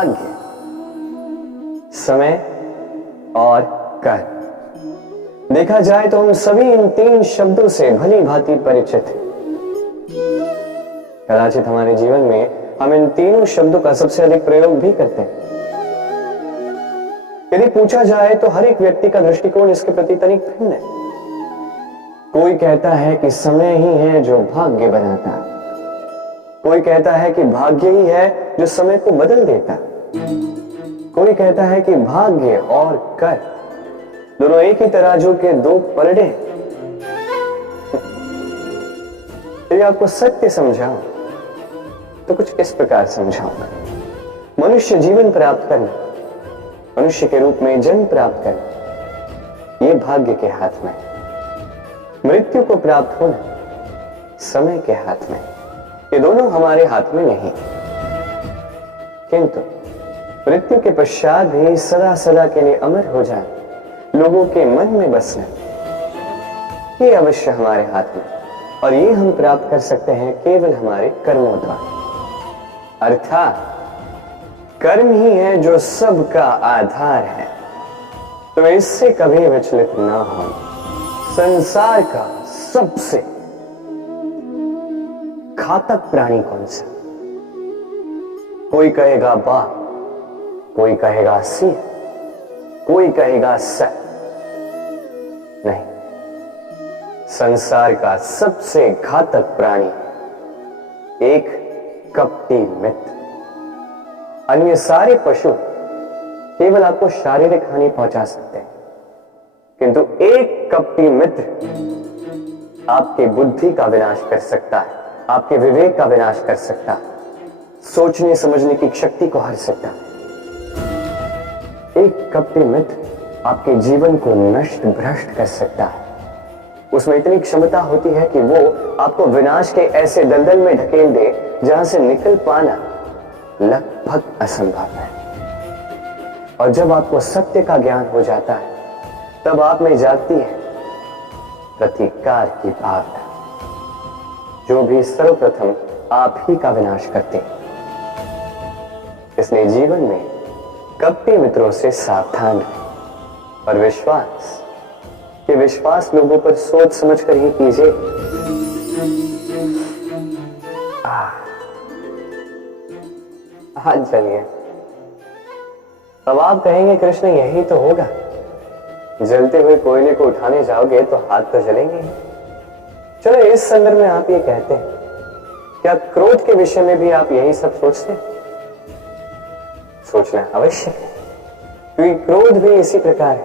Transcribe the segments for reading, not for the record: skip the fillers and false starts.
भाग्य, समय और कर। देखा जाए तो हम सभी इन तीन शब्दों से भली भांति परिचित हैं। कदाचित हमारे जीवन में हम इन तीनों शब्दों का सबसे अधिक प्रयोग भी करते हैं। यदि पूछा जाए तो हर एक व्यक्ति का दृष्टिकोण इसके प्रति तनिक भिन्न है। कोई कहता है कि समय ही है जो भाग्य बनाता है, कोई कहता है कि भाग्य ही है जो समय को बदल देता, कोई कहता है कि भाग्य और कर दोनों एक ही तराजू के दो पलड़े। यदि आपको सत्य समझाऊं तो कुछ इस प्रकार समझाऊंगा। मनुष्य जीवन प्राप्त करना, मनुष्य के रूप में जन्म प्राप्त करना, यह भाग्य के हाथ में। मृत्यु को प्राप्त होना समय के हाथ में। ये दोनों हमारे हाथ में नहीं, किंतु मृत्यु के पश्चात भी सदा सदा के लिए अमर हो जाए, लोगों के मन में बसना, ये अवश्य हमारे हाथ में। और ये हम प्राप्त कर सकते हैं केवल हमारे कर्मों द्वारा। अर्थात कर्म ही है जो सबका आधार है। तो इससे कभी विचलित ना हो। संसार का सबसे घातक प्राणी कौन सा? कोई कहेगा बाघ, कोई कहेगा सिंह, कोई कहेगा सर। नहीं, संसार का सबसे घातक प्राणी एक कपटी मित्र। अन्य सारे पशु केवल आपको शारीरिक हानि पहुंचा सकते हैं, किंतु एक कपटी मित्र आपकी बुद्धि का विनाश कर सकता है, आपके विवेक का विनाश कर सकता है, सोचने समझने की शक्ति को हर सकता है। एक कपटी मित्र आपके जीवन को नष्ट भ्रष्ट कर सकता है। उसमें इतनी क्षमता होती है कि वो आपको विनाश के ऐसे दलदल में ढकेल दे जहां से निकल पाना लगभग असंभव है। और जब आपको सत्य का ज्ञान हो जाता है, तब आप में जागती है प्रतिकार की भावना, जो भी सर्वप्रथम आप ही का विनाश करते हैं। इसलिए जीवन में कपटी मित्रों से सावधान रहें और विश्वास लोगों पर सोच समझ कर ही कीजिए। हाँ, चलिए। अब आप कहेंगे कृष्ण यही तो होगा, जलते हुए कोयले को उठाने जाओगे तो हाथ तो जलेंगे ही। चलो, इस संदर्भ में आप ये कहते हैं, क्या क्रोध के विषय में भी आप यही सब सोचते हैं? सोचना आवश्यक है, क्योंकि क्रोध भी इसी प्रकार है।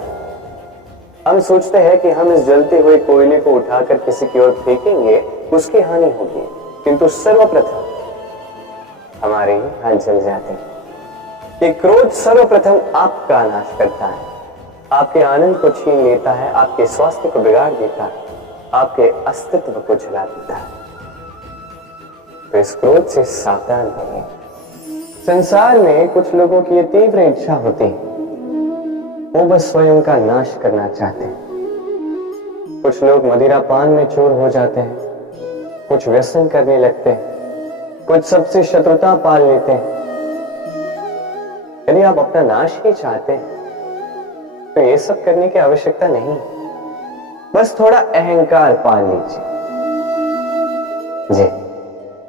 हम सोचते हैं कि हम इस जलते हुए कोयले को उठाकर किसी की ओर फेंकेंगे, उसकी हानि होगी, किंतु सर्वप्रथम हमारे ही हाथ जल जाते हैं। ये क्रोध सर्वप्रथम आपका नाश करता है, आपके आनंद को छीन लेता है, आपके स्वास्थ्य को बिगाड़ देता है, आपके अस्तित्व को जला देता है। तो इस क्रोध से सावधान रहिए। संसार में कुछ लोगों की ये तीव्र इच्छा होती है, वो बस स्वयं का नाश करना चाहते हैं। कुछ लोग मदिरा पान में चूर हो जाते हैं, कुछ व्यसन करने लगते हैं, कुछ सबसे शत्रुता पाल लेते हैं। यदि आप अपना नाश ही चाहते हैं तो ये सब करने की आवश्यकता नहीं, बस थोड़ा अहंकार पाल लीजिए। जी,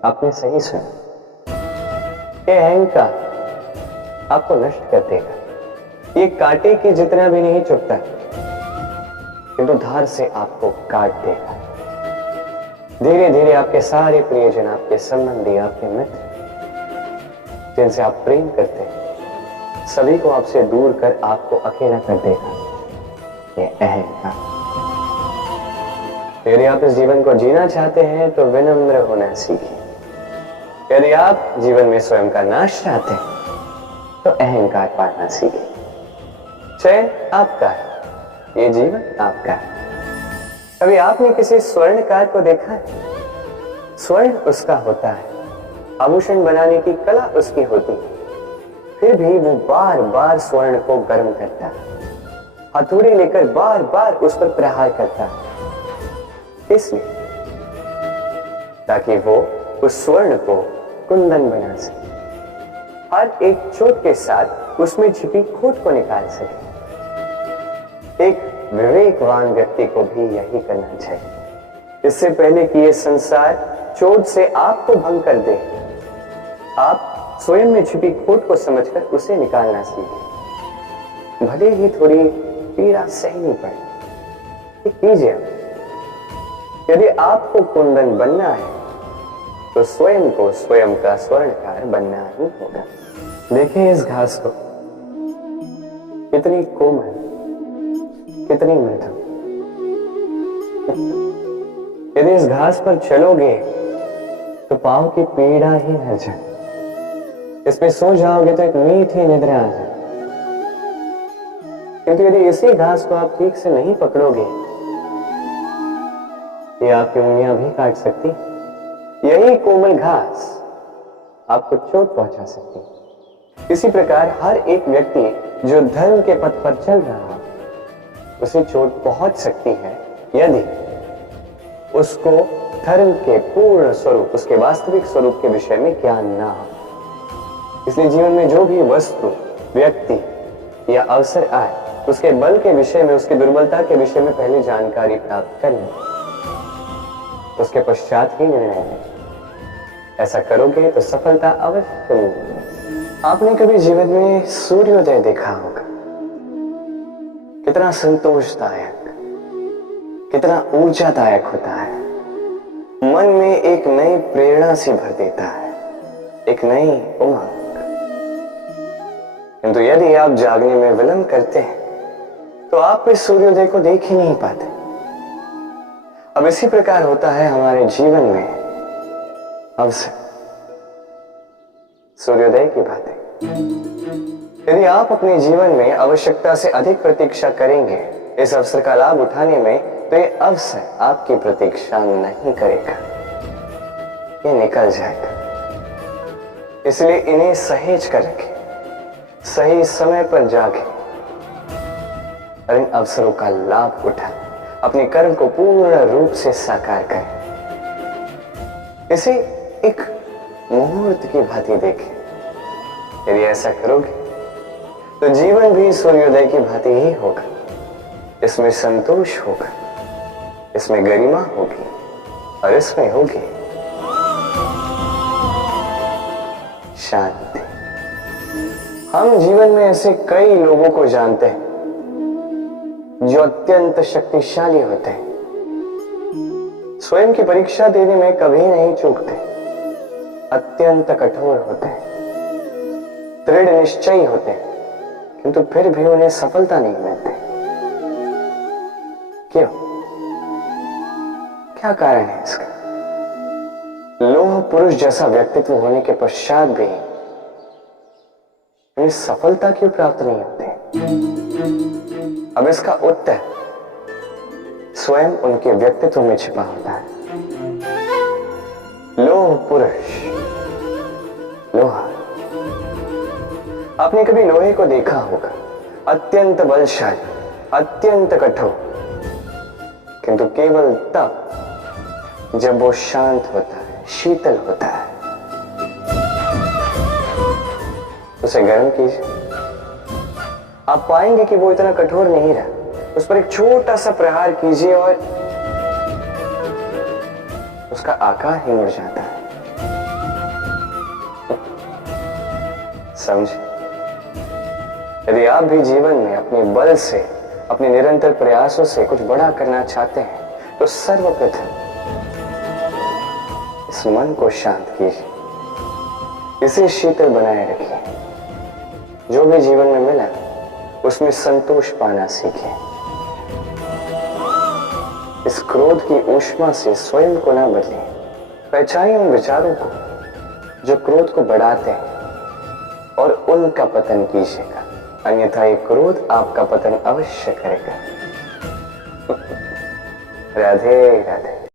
आपने सही सुना, ये अहंकार आपको नष्ट कर देगा। ये कांटे के जितना भी नहीं चुभता, किंतु धार से आपको काट देगा। धीरे धीरे आपके सारे प्रियजन, आपके संबंधी, आपके मित्र, जिनसे आप प्रेम करते हैं, सभी को आपसे दूर कर आपको अकेला कर देगा। ये अहंकार। यदि आप इस जीवन को जीना चाहते हैं तो विनम्र होना सीखिए। यदि आप जीवन में स्वयं का नाश चाहते हैं तो अहंकार पालना सीखिए। चयन आपका है, ये जीवन आपका है। कभी आपने किसी स्वर्णकार को देखा है? स्वर्ण उसका होता है, आभूषण बनाने की कला उसकी होती है, फिर भी वो बार बार स्वर्ण को गर्म करता है, हथौड़ी लेकर बार बार उस पर प्रहार करता है, इसलिए ताकि वो उस स्वर्ण को कुंदन बना सके। हर एक चोट के साथ उसमें छिपी खोट को निकाल सके। एक विवेकवान व्यक्ति को भी यही करना चाहिए। इससे पहले कि यह संसार चोट से आपको भंग कर दे, आप स्वयं में छिपी खोट को समझकर उसे निकालना सीखें। भले ही थोड़ी पीड़ा सहनी पड़े, कीजिए। यदि आपको कुंदन बनना है तो स्वयं को स्वयं का स्वर्णकार बनना ही होगा। देखिए इस घास को, कितनी कोमल, कितनी मृदु। यदि इस घास पर चलोगे तो पांव की पीड़ा ही हर जाए। इसमें सो जाओगे तो एक मीठी निद्रा आ जाए। किंतु यदि इसी घास को आप ठीक से नहीं पकड़ोगे, ये आपकी उंगलियां भी काट सकती। यही कोमल घास आपको चोट पहुंचा सकती है। इसी प्रकार हर एक व्यक्ति जो धर्म के पथ पर चल रहा है, उसे चोट पहुंच सकती है यदि उसको धर्म के पूर्ण स्वरूप, उसके वास्तविक स्वरूप के विषय में ज्ञान ना हो। इसलिए जीवन में जो भी वस्तु, व्यक्ति या अवसर आए, उसके बल के विषय में, उसकी दुर्बलता के विषय में पहले जानकारी प्राप्त कर लें, उसके पश्चात ही निर्णय लें। ऐसा करोगे तो सफलता अवश्य मिलेगी। आपने कभी जीवन में सूर्योदय देखा होगा? कितना संतोषदायक, कितना ऊर्जादायक होता है। मन में एक नई प्रेरणा सी भर देता है, एक नई उमंग। किंतु यदि आप जागने में विलंब करते हैं तो आप इस सूर्योदय को देख ही नहीं पाते। अब इसी प्रकार होता है हमारे जीवन में अवसर, सूर्योदय की बातें। यदि आप अपने जीवन में आवश्यकता से अधिक प्रतीक्षा करेंगे इस अवसर का लाभ उठाने में, तो ये अवसर आपकी प्रतीक्षा नहीं करेगा, ये निकल जाएगा। इसलिए इन्हें सहेज कर रखें, सही समय पर जागे और इन अवसरों का लाभ उठाएं, अपने कर्म को पूर्ण रूप से साकार करें। इसे एक मुहूर्त की भांति देखें। यदि ऐसा करोगे तो जीवन भी सूर्योदय की भांति ही होगा। इसमें संतोष होगा, इसमें गरिमा होगी और इसमें होगी शांति। हम जीवन में ऐसे कई लोगों को जानते हैं जो अत्यंत शक्तिशाली होते हैं, स्वयं की परीक्षा देने में कभी नहीं चूकते, अत्यंत कठोर होते हैं, दृढ़ निश्चयी होते हैं, किंतु फिर भी उन्हें सफलता नहीं मिलती। क्यों? क्या कारण है इसका? लोह पुरुष जैसा व्यक्तित्व होने के पश्चात भी उन्हें सफलता क्यों प्राप्त नहीं होती? अब इसका उत्तर स्वयं उनके व्यक्तित्व में छिपा होता है। लोह पुरुष, लोहा। आपने कभी लोहे को देखा होगा, अत्यंत बलशाली, अत्यंत कठोर, किंतु केवल तब जब वो शांत होता है, शीतल होता है। उसे गर्म कीजिए, आप पाएंगे कि वो इतना कठोर नहीं रहा। उस पर एक छोटा सा प्रहार कीजिए और उसका आकार ही मुड़ जाता है। समझे? यदि आप भी जीवन में अपने बल से, अपने निरंतर प्रयासों से कुछ बड़ा करना चाहते हैं तो सर्वप्रथम इस मन को शांत कीजिए, इसे शीतल बनाए रखिए। जो भी जीवन में मिला उसमें संतोष पाना सीखें। इस क्रोध की ऊष्मा से स्वयं को न बदलें। पहचानिए उन विचारों को जो क्रोध को बढ़ाते हैं और उनका पतन कीजिएगा, अन्यथा ये क्रोध आपका पतन अवश्य करेगा। राधे राधे।